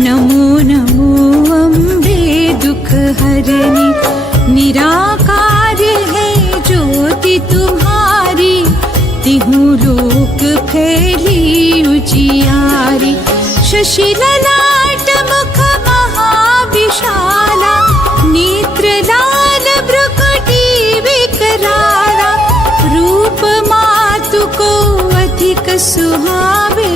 नमो नमो अम्बे दुख हरनी। निराकार है ज्योति तुम्हारी, तिहु लोक फैली उजियारी। शशि ललाट मुख महाविशाला, नेत्र लाल भ्रुकुटी विकराला। रूप मातु को अधिक सुहावे,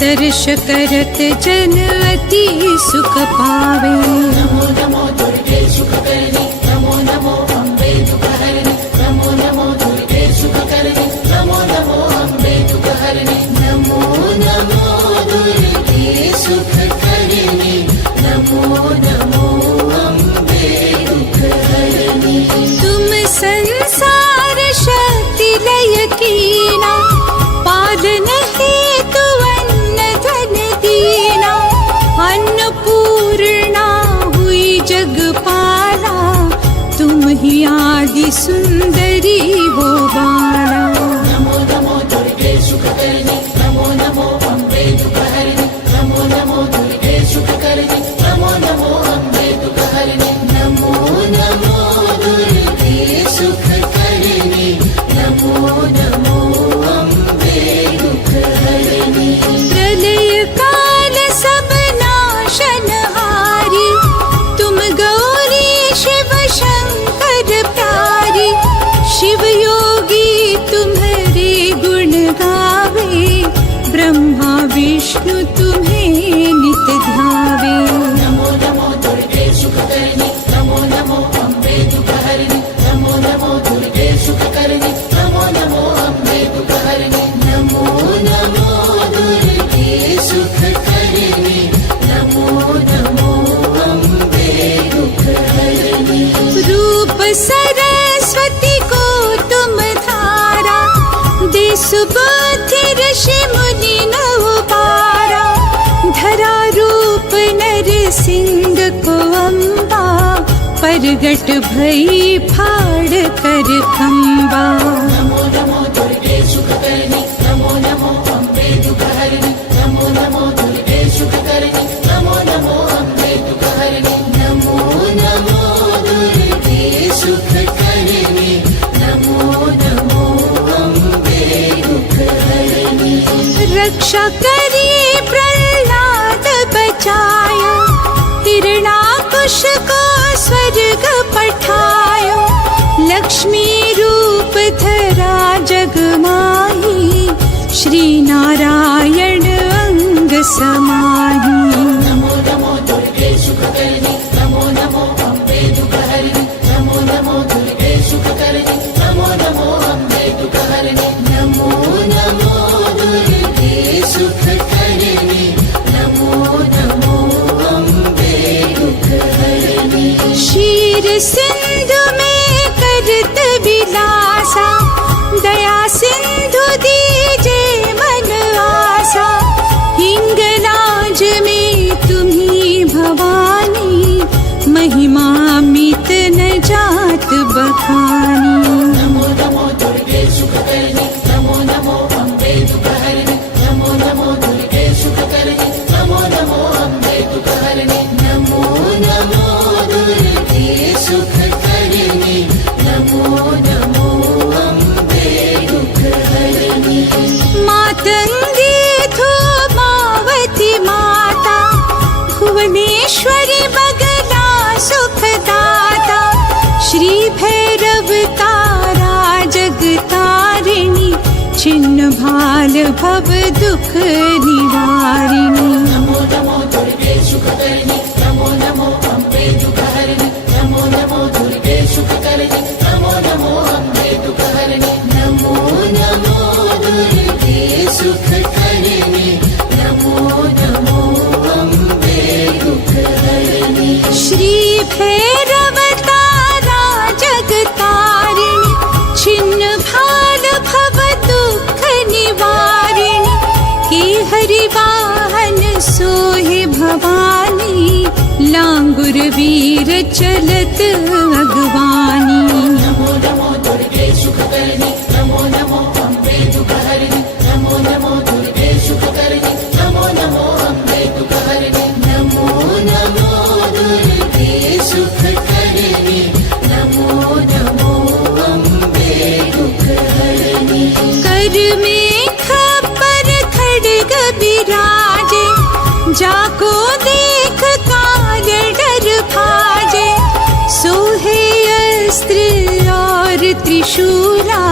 दर्श करत जन अति सुख पावे। नमो नमो दुर्गे सुख करनी, नमो नमो अम्बे दुख हरनी। नमो नमो दुर्गे सुख करनी, नमो नमो अम्बे दुख हरनी। नमो नमो दुर्गे सुख करनी, नमो नमो अम्बे दुख हरनी। तुम संसार शक्ति लय कीना, पालन हेतु अन्न धन दीना। अन्नपूर्णा हुई जगपाला, तुम ही आदि सुंदरी हो बाला। नमो नमो दुर्गे सुख करनी, नमो नमो अम्बे दुख हरनी। नमो नमो दुर्गे सुख करनी, नमो नमो अम्बे दुख हरनी। नमो नमो दुर्गे सुख करनी, नमो नमो अम्बे दुख हरनी। प्रलय काल सब नाशनहारी, तुम गौरी शिव शंकर प्यारी। शिव योगी तुम्हारे गुण गावे, ब्रह्मा विष्णु तुम्हें नित ध्यावे। नमो नमो दुर्गे सुख करनी, नमो नमो अम्बे दुख हरनी। नमो नमो दुर्गे सुख करनी, नमो नमो अम्बे दुख हरनी। नमो नमो दुर्गे सुख करनी, नमो नमो अम्बे दुख हरनी। रूप सरस्वती को तुम धारा, दे सुबुद्धि ऋषि मुनि नव पारा। धरा रूप नर सिंह को अम्बा, परगट भई फाड़ कर खम्बा। नमो नमो दुर्गे सुख करनी, नमो नमो अम्बे दुख हरनी। नमो नमो दुर्गे सुख करनी, नमो नमो अम्बे दुख हरनी। नमो नमो दुर्गे सुख करनी, नमो नमो अम्बे दुख हरनी। रक्षा करी प्रहलाद बचाया, हिरणाकुश को स्वर्ग पठायो। लक्ष्मी रूप धरा जग माही, श्री नारायण अंग समाही। नमो नमो दुर्गे सुख करनी, नमो नमो अम्बे दुख हरनी। नमो नमो दुर्गे सुख करनी, नमो नमो अम्बे दुख हरनी। नमो नमो दुर्गे सुख करनी, नमो नमो अम्बे दुख हरनी। क्षीर सिंधु में करत विलासा, दया सिंधु दीजे मन आसा। हिंगलाज में तुम्ही भवानी, महिमा मित न जात बखानी। नमो नमो दुर्गे सुख करनी, नमो नमो अम्बे दुख हरनी। नमो नमो दुर्गे सुख करनी, नमो नमो अम्बे दुख हरनी। नमो नमो दुर्गे सुख करनी, नमो नमो अम्बे दुख हरनी। मातंगी थो मावती माता, भुवनेश्वरी बगला सुखदाता। श्री भैरव तारा जगतारिणी, छिन्न भाल भव दुख निवारिणी। नमो नमो दुर्गे सुख करनी, नमो नमो अम्बे दुख हरनी। नमो नमो दुर्गे सुख करनी, नमो नमो अम्बे दुख हरनी। नमो नमो दुर्गे सुख करनी, नमो नमो अम्बे दुख हरनी। श्री भैरव तारा जगतारिणी, छिन्न भाल भव दुख निवारिणी। के हरि वाहन सोहे भवानी, लांगुर वीर चलत अगवानी। नमो नमो दुर्गे सुख करनी, नमो नमो अम्बे दुख हरनी। नमो नमो दुर्गे सुख करनी, नमो नमो अम्बे दुख हरनी। नमो कर में खपर खड्ग बिराजे, जाको देख काल डर भाजे। सोहे अस्त्र और त्रिशूला,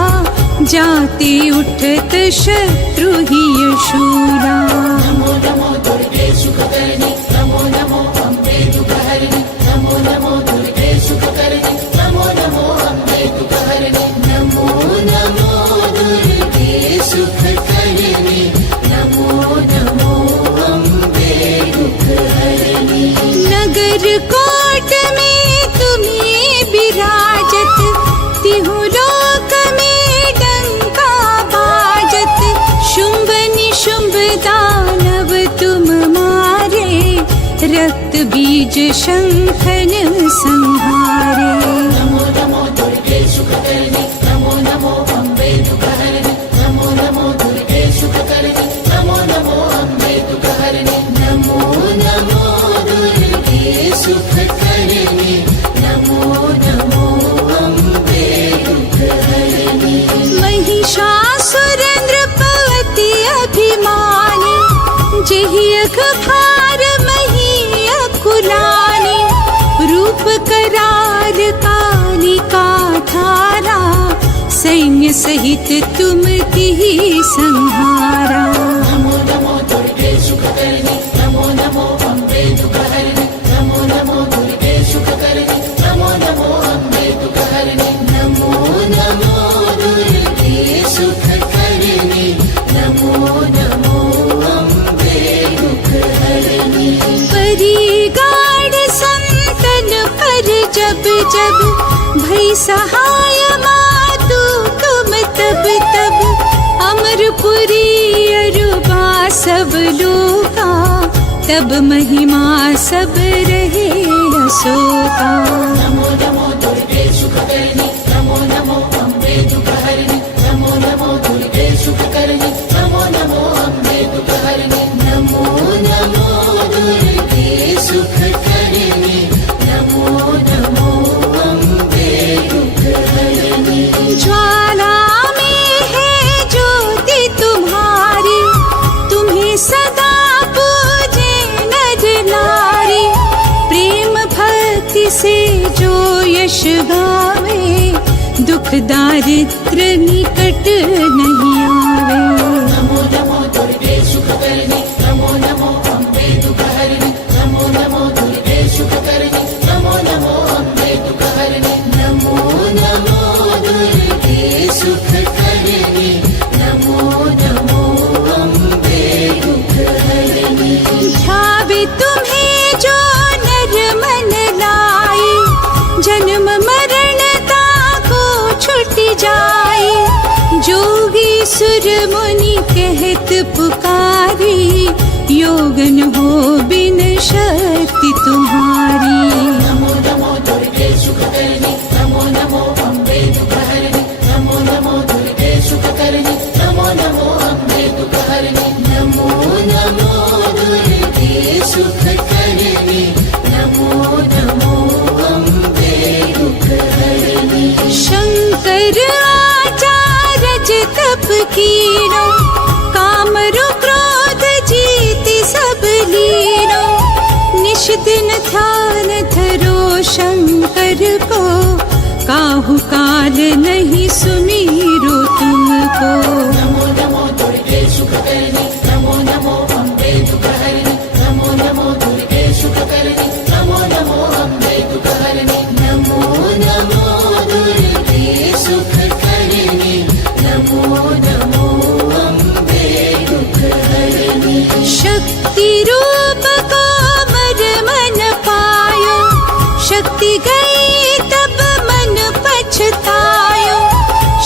जाते उठत शत्रु ही शूरा। नमो नमो दुर्गे सुखकर्णी, नमो नमो अम्बे दुःखहरिणि, नमो नमो दुर्गे सुखकर्णी, नमो नमो अम्बे दुःखहरिणि। नमो नमो दुर्गे सुखकर्णी, नमो नमो अम्बे दुःखहरिणि। नगर कोट में तुम्हें विराजत, तिहु लोक में डंका बाजत। शुंभ निशुंभ दानव तुम मारे, रक्त बीज शंखन संहारे। नमो नमो दुर्गे सुखकर्णी, नमो नमो अम्बे दुःखहरिणि, नमो नमो दुर्गे सुखकर्णी, नमो नमो अम्बे दुःखहरिणि। नमो नमो दुर्गे सुखकर्णी, नमो नमो अम्बे दुःखहरिणि। महिषासुरेंद्र पवति अभिमानी, जेहि अखभार मही अकुलानी। रूप कराल कालिका धारा, सैन्य सहित तुम तिहि संहारा। नमो नमो दुर्गे सुखकर्णी, नमो नमो अम्बे दुःखहरिणि, नमो नमो दुर्गे सुखकर्णी, नमो नमो अम्बे दुःखहरिणि। नमो नमो दुर्गे सुखकर्णी, नमो नमो अम्बे दुःखहरिणि। परी गाढ़ संतन पर जब जब, भई सहाय मातु तुम तब तब। अमरपुरी अरुबा सब लोका, तब महिमा सब रहे अशोका। नमो नमो दुर्गे सुखकर्णी, नमो नमो अम्बे दुःखहरिणि, नमो नमो दुर्गे सुखकर्णी, नमो नमो अम्बे दुःखहरिणि। नमो नमो दुर्गे सुखकर्णी, नमो नमो अम्बे दुःखहरिणि। ज्वाला में है ज्योति तुम्हारी, तुम्हें सदा पूजे नर नारी। प्रेम भक्ति से जो यश गावे, दुख दारिद्र निकट नहीं आवे। नमो नमो दुर्गे सुखकर्णी, नमो नमो अम्बे दुःखहरिणि, नमो नमो दुर्गे सुखकर्णी, नमो नमो अम्बे दुःखहरिणि। नमो नमो दुर्गे सुखकर्णी, नमो नमो अम्बे दुःखहरिणि। ध्यावे तुम्हें जो नर मन लाए, जन्म मरण ताको छुट जाए। जोगी सुर मुनि कहत पुकारी, योगन हो बिन शक्ति तुम्हारी। नमो नमो दुर्गे सुखकर्णी, नमो नमो अम्बे दुःखहरिणि, नमो नमो दुर्गे सुखकर्णी, नमो नमो अम्बे दुःखहरिणि। नमो नमो दुर्गे सुखकर्णी, नमो नमो अम्बे दुःखहरिणि। शंकर आचार्य तप कीनो, कामरु क्रोध जीति सब लीनो। निश दिन ध्यान धरो शंकर को, काहू काल नहीं सुमीरो तुमको। नमो नमो दुर्गे सुखकर्णी, नमो नमो अम्बे दुःखहरिणि, नमो नमो दुर्गे सुखकर्णी, नमो नमो अम्बे दुःखहरिणि। नमो नमो दुर्गे सुखकर्णी, नमो नमो अम्बे दुःखहरिणि। शक्ति रूप को मर मन पायो, शक्ति गई तब मन पछतायो।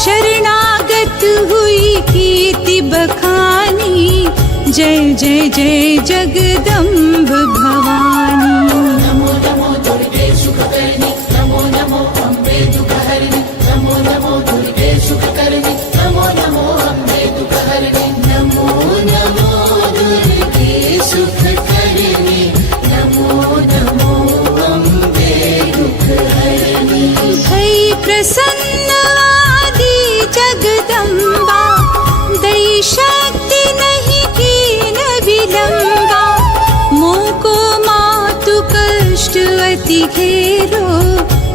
शरणागत हुई कीर्ति बखानी, जय जय जय जगदम्ब भवानी। नमो नमो दुर्गे सुखकर्णी, नमो नमो अम्बे दुःखहरिणि, नमो नमो दुर्गे सुखकर्णी, नमो नमो अम्बे दुःखहरिणि। नमो नमो दुर्गे सुखकर्णी, नमो नमो अम्बे दुःखहरिणि। भई प्रसन्न आदि जगदम्बा, शक्ति नहीं कीन विलंबा, मोको मातु कष्ट अति घेरो,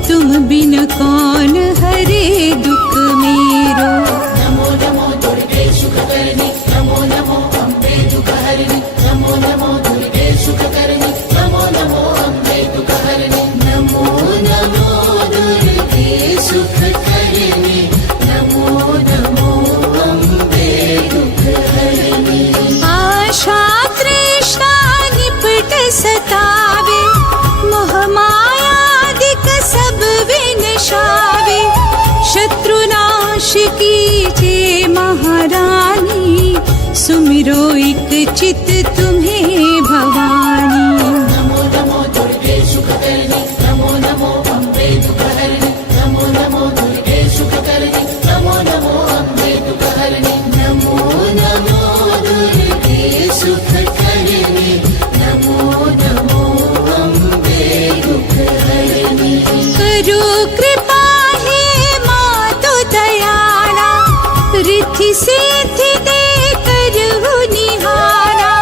तुम बिन कौन हरे दुख मेरो। नमो नमो दुर्गे सुखकर्णी, नमो नमो अम्बे दुःखहरिणि, नमो नमो दुर्गे सुखकर्णी, नमो नमो अम्बे दुःखहरिणि, नमो नमो दुर्गे सुखकर्णी, नमो नमो अम्बे दुःखहरिणि। आशा तृष्णा निपट सतावे, मोह मायादिक सब विनशावे, शत्रुनाश कीजे महारानी, सुमिरो एक चित तुम्हें भवानी। नमो नमो दुर्गे सुखकर्णी, नमो नमो अम्बे दुःखहरिणि, नमो नमो दुर्गे सुखकर्णी, नमो नमो अम्बे दुःखहरिणि, नमो नमो दुर्गे सुखकर्णी, नमो नमो अम्बे दुःखहरिणि। करो कृपा हे मातु दयाला, रिद्धि सिद्धि दे करहु निहारा,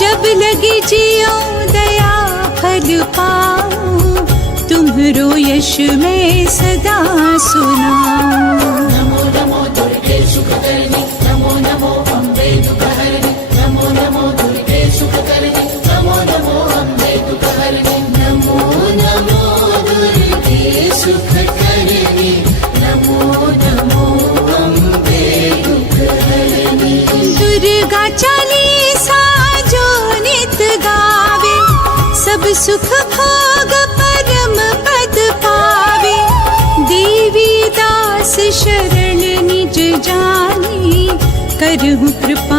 जब लगे जियो दया फल पाऊं, तुम्हरो यश मैं सदा सुनाऊं। नमो नमो दुर्गे सुखकर्णी, नमो नमो अम्बे दुःखहरिणि, नमो नमो दुर्गे सुखकर्णी, नमो नमो अम्बे दुःखहरिणि, नमो नमो दुर्गे सुखकर्णी, नमो नमो अम्बे दुःखहरिणि। दुर्गा चालीसा जो नित गावे, सब सुख भोग परम पद पावे, देवी दास शरण निज जानी, करहु कृपा